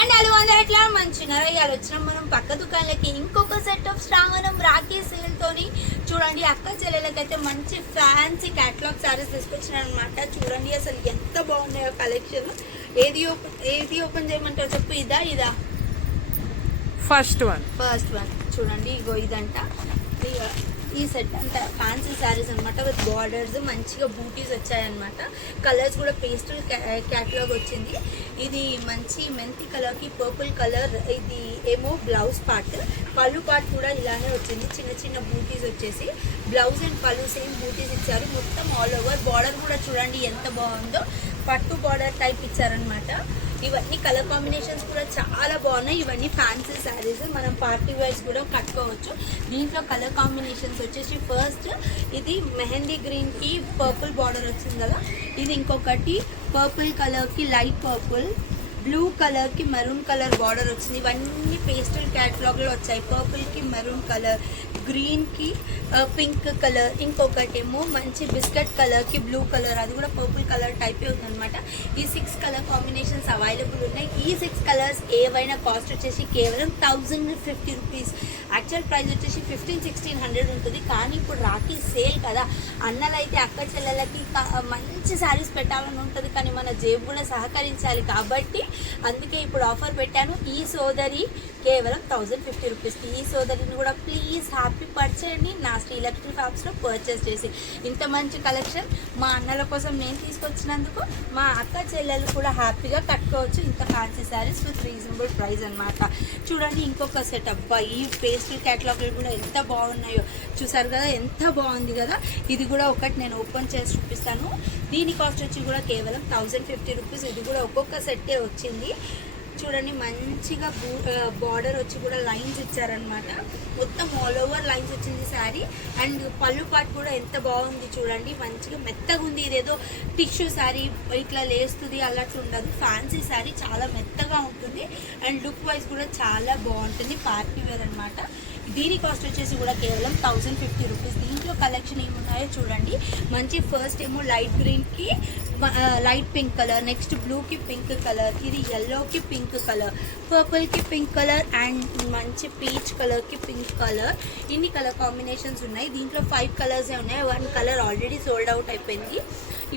దండాలు అందరట్లా మంచి నరయ్యాలు వచ్చినాం మనం పక్క దుకాణాలకి ఇంకొక సెట్ ఆఫ్ శ్రావణం రాఖీ సేల్ తోని చూడండి. అక్క చెల్లెలకైతే మంచి ఫ్యాన్సీ క్యాటలాగ్ సారీస్ తీసుకొచ్చినారు అనమాట. చూడండి అసలు ఎంత బాగున్నాయో కలెక్షన్. ఏది ఓపెన్ చేయమంటారు చెప్పు? ఇదా ఫస్ట్ వన్ చూడండి. ఇగో ఇదంట. ఈ సెట్ అంతా ఫ్యాన్సీ శారీస్ అనమాట విత్ బార్డర్స్, మంచిగా బూటీస్ వచ్చాయన్నమాట. కలర్స్ కూడా పేస్టల్ క్యాటలాగ్ వచ్చింది. ఇది మంచి మెంతి కలర్కి పర్పుల్ కలర్. ఇది ఏమో బ్లౌజ్ పార్ట్. పళ్ళు పార్ట్ కూడా ఇలానే వచ్చింది. చిన్న చిన్న బూటీస్ వచ్చేసి బ్లౌజ్ అండ్ పళ్ళు సేమ్ బూటీస్ ఇచ్చారు. మొత్తం ఆల్ ఓవర్ బార్డర్ కూడా చూడండి ఎంత బాగుందో. పట్టు బార్డర్ టైప్ ఇచ్చారనమాట. ఇవన్నీ కలర్ కాంబినేషన్స్ కూడా చాలా బాగున్నాయి. ఇవన్నీ ఫ్యాన్సీ శారీస్, మనం పార్టీ వేర్స్ కూడా కట్టుకోవచ్చు. దీంట్లో కలర్ కాంబినేషన్స్ వచ్చేసి ఫస్ట్ ఇది మెహందీ గ్రీన్ కి పర్పుల్ బార్డర్ వచ్చింది కదా. ఇది ఇంకొకటి పర్పుల్ కలర్ కి లైట్ పర్పుల్, బ్లూ కలర్ కి మెరూన్ కలర్ బార్డర్ వచ్చింది. ఇవన్నీ పేస్టల్ క్యాటలాగ్ లో వచ్చాయి. పర్పుల్ కి మెరూన్ కలర్, గ్రీన్ కి పింక్ కలర్, ఇంకొకటి ఏమో మంచి బిస్కెట్ కలర్ కి బ్లూ కలర్, అది కూడా పర్పుల్ కలర్ టైప్ ఉందన్నమాట. ఈ 6 కలర్ కాంబినేషన్స్ అవైలబుల్ ఉన్నాయి. ఈ 6 కలర్స్ ఏవైనా కాస్ట్ వచ్చేసి కేవలం 1050 రూపీస్. యాక్చువల్ ప్రైస్ వచ్చేసి 1500-1600 ఉంటుంది. కానీ ఇప్పుడు రాఖీ సేల్ కదా, అన్నలైతే అక్క చెల్లెలకి మంచి శారీస్ పెట్టాలని ఉంటుంది. కానీ మన జేబు కూడా సహకరించాలి కాబట్టి అందుకే ఇప్పుడు ఆఫర్ పెట్టాను. ఈ సోదరి కేవలం 1050 రూపీస్కి. ఈ సోదరిని కూడా ప్లీజ్ హ్యాపీ పర్చేయండి నా శ్రీలక్ష్మి ఫ్యాబ్స్లో పర్చేస్ చేసి. ఇంత మంచి కలెక్షన్ మా అన్నల కోసం నేను తీసుకొచ్చినందుకు మా అక్క చెల్లెలు కూడా హ్యాపీగా కట్టుకోవచ్చు. ఇంత fancy saris with reasonable price అనమాట. చూడండి ఇంకొక సెట్. అబ్బా ఈ పేస్టల్ క్యాటలాగ్లు కూడా ఎంత బాగున్నాయో చూసారు కదా, ఎంత బాగుంది కదా. ఇది కూడా ఒకటి నేను ఓపెన్ చేసి చూపిస్తాను. దీని కాస్ట్ వచ్చి కూడా కేవలం 1050 రూపీస్. ఇది కూడా ఒక్కొక్క సెట్టే వచ్చింది. చూడండి మంచిగా బార్డర్ వచ్చి కూడా లైన్స్ ఇచ్చారనమాట. మొత్తం ఆల్ ఓవర్ లైన్స్ వచ్చింది శారీ. అండ్ పళ్ళు పాటు కూడా ఎంత బాగుంది చూడండి, మంచిగా మెత్తగా ఉంది. ఇదేదో టిష్యూ శారీ ఇట్లా లేస్తుంది అన్నట్లు ఉండదు. ఫ్యాన్సీ శారీ చాలా మెత్తగా ఉంటుంది. అండ్ లుక్ వైజ్ కూడా చాలా బాగుంటుంది. పార్టీ వేర్ అనమాట. దీని కాస్ట్ వచ్చేసి కూడా కేవలం 1050 రూపీస్. దీంట్లో కలెక్షన్ ఏమున్నాయో చూడండి. మంచి ఫస్ట్ ఏమో లైట్ గ్రీన్కి లైట్ పింక్ కలర్, నెక్స్ట్ బ్లూకి పింక్ కలర్, ఇది ఎల్లోకి పింక్ కలర్, పర్పుల్కి పింక్ కలర్ అండ్ మంచి పీచ్ కలర్కి పింక్ కలర్. ఇన్ని కలర్ కాంబినేషన్స్ ఉన్నాయి. దీంట్లో 5 కలర్సే ఉన్నాయి. 1 కలర్ ఆల్రెడీ సోల్డ్ అవుట్ అయిపోయింది.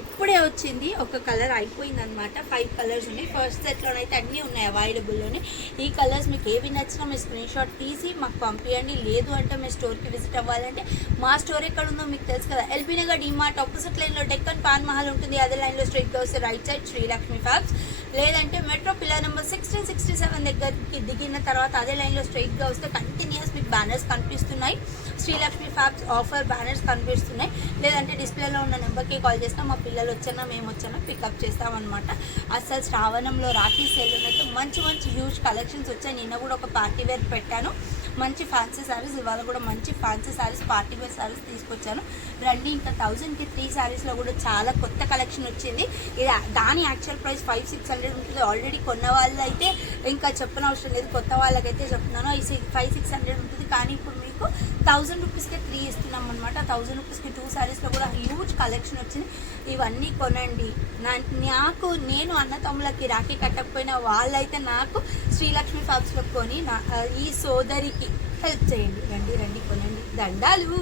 ఇప్పుడే వచ్చింది, ఒక కలర్ అయిపోయింది అనమాట. 5 కలర్స్ ఉన్నాయి. ఫస్ట్ సెట్లోనైతే అన్నీ ఉన్నాయి అవైలబుల్లోనే. ఈ కలర్స్ మీకు ఏవి నచ్చినా మీ స్క్రీన్ షాట్ తీసి మాకు పంపించండి. లేదు అంటే మీ స్టోర్కి విజిట్ అవ్వాలంటే మా స్టోర్ ఎక్కడ ఉందో మీకు తెలుసు కదా, ఎల్బీ నగర్ డిమార్ట్ ఆపోజిట్ లైన్లో డెక్కన్ పాన్ మహల్ ఉంటుంది. అదే లైన్లో స్ట్రైట్గా వస్తే రైట్ సైడ్ శ్రీలక్ష్మి ఫ్యాబ్స్. లేదంటే మెట్రో పిల్లర్ నెంబర్ 1667 దగ్గరికి దిగిన తర్వాత అదే లైన్లో స్ట్రైట్గా వస్తే కంటిన్యూస్ మీకు బ్యానర్స్ కనిపిస్తున్నాయి. శ్రీలక్ష్మి ఫ్యాబ్స్ ఆఫర్ బ్యానర్స్ కనిపిస్తున్నాయి. లేదంటే డిస్ప్లేలో ఉన్న నెంబర్కి కాల్ చేసినా మా పిల్లలు వచ్చానా మేము వచ్చానా పికప్ చేస్తామన్నమాట. అసలు శ్రావణంలో రాఖీ సేల్ అయితే మంచి మంచి హ్యూజ్ కలెక్షన్స్ వచ్చాయి. నిన్న కూడా ఒక పార్టీ వేర్ పెట్టాను, మంచి ఫ్యాన్సీ శారీస్. ఇవాళ కూడా మంచి fancy saris, party wear saris తీసుకొచ్చాను. రండి. ఇంకా 1000కి 3 శారీస్లో కూడా చాలా కొత్త కలెక్షన్ వచ్చింది. ఇది దాని యాక్చువల్ ప్రైస్ 500-600 ఉంటుంది. ఆల్రెడీ కొన్న వాళ్ళు అయితే ఇంకా చెప్పనవసరం లేదు, కొత్త వాళ్ళకైతే చెప్తున్నాను. ఈ 500-600 ఉంటుంది. కానీ ఇప్పుడు మీకు 1000 రూపీస్కే 3 ఇస్తున్నాం అనమాట. 1000 రూపీస్కి 2 శారీస్లో కూడా హ్యూజ్ కలెక్షన్ వచ్చింది. ఇవన్నీ కొనండి. నాకు నేను అన్న తమ్ములకి రాఖీ కట్టకపోయినా వాళ్ళైతే నాకు శ్రీలక్ష్మి ఫ్యాబ్స్లో కొని ఈ సోదరికి హెల్ప్ చేయండి. రండి కొనండి. దండాలు.